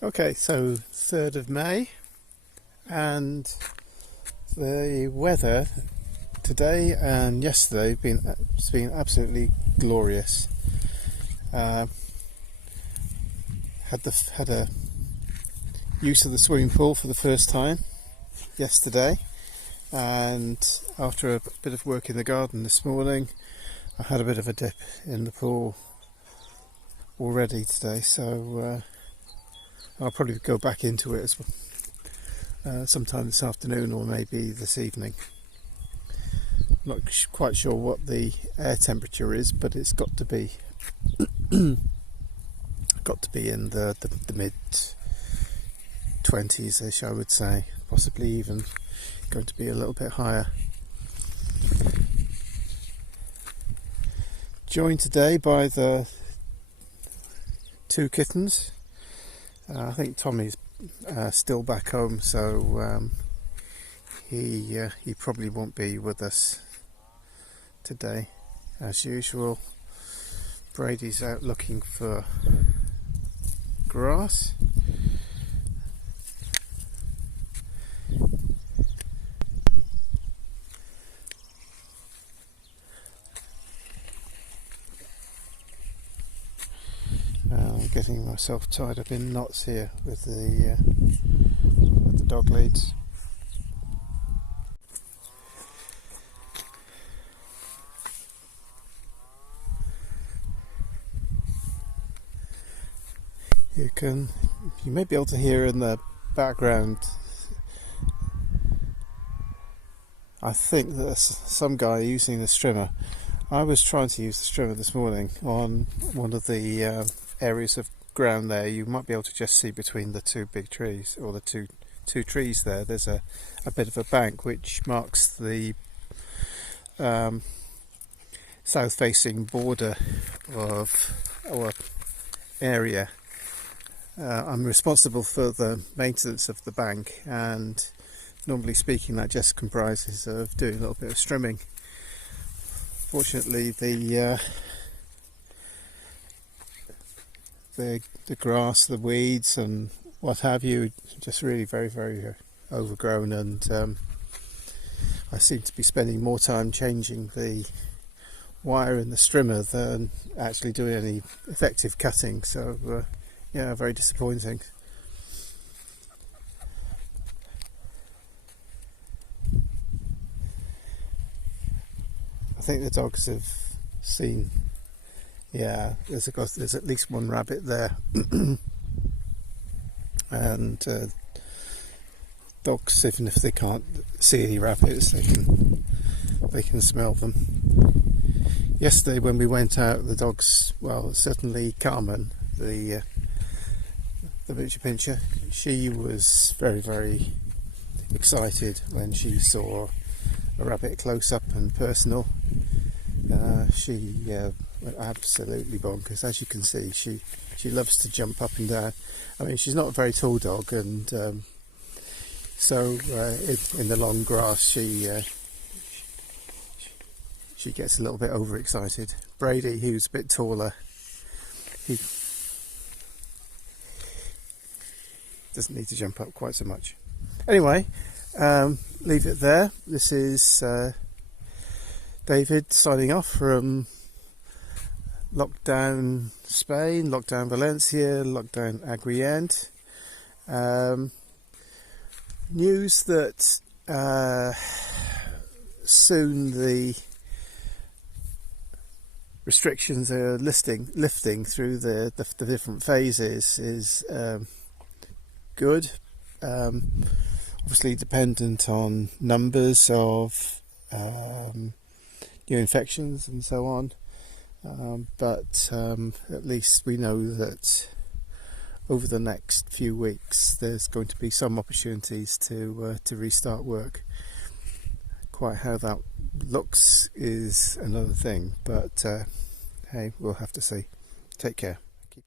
Okay, so 3rd of May, and the weather today and yesterday it's been absolutely glorious. Had a use of the swimming pool for the first time yesterday, and after a bit of work in the garden this morning, I had a bit of a dip in the pool already today. So I'll probably go back into it sometime this afternoon or maybe this evening. I'm not quite sure what the air temperature is, but it's got to be in the mid 20s-ish, I would say, possibly even going to be a little bit higher. Joined today by the 2 kittens. I think Tommy's still back home, so he probably won't be with us today as usual. Brady's out looking for grass. Getting myself tied up in knots here with the dog leads. You may be able to hear in the background, I think there's some guy using the strimmer. I was trying to use the strimmer this morning on one of the areas of ground there. You might be able to just see between the 2 big trees, or the two trees there. There's a bit of a bank which marks the south-facing border of our area. I'm responsible for the maintenance of the bank, and normally speaking that just comprises of doing a little bit of strimming. Fortunately, the grass, the weeds and what have you, just really very, very overgrown, and I seem to be spending more time changing the wire in the strimmer than actually doing any effective cutting. So yeah, very disappointing. I think the dogs have seen, yeah, there's at least one rabbit there. And dogs, even if they can't see any rabbits, they can smell them. Yesterday when we went out, the dogs, well, certainly Carmen, the Butcher Pinscher, she was very, very excited when she saw a rabbit close up and personal. She went absolutely bonkers. As you can see, she loves to jump up and down. I mean, she's not a very tall dog, and so in the long grass she gets a little bit overexcited. Brady, who's a bit taller, he doesn't need to jump up quite so much. Anyway, leave it there. This is David signing off from lockdown Spain, lockdown Valencia, lockdown Agrigent. News that soon the restrictions are lifting through the different phases is good. Obviously dependent on numbers of new infections and so on, but at least we know that over the next few weeks there's going to be some opportunities to restart work. Quite how that looks is another thing, but hey, we'll have to see. Take care.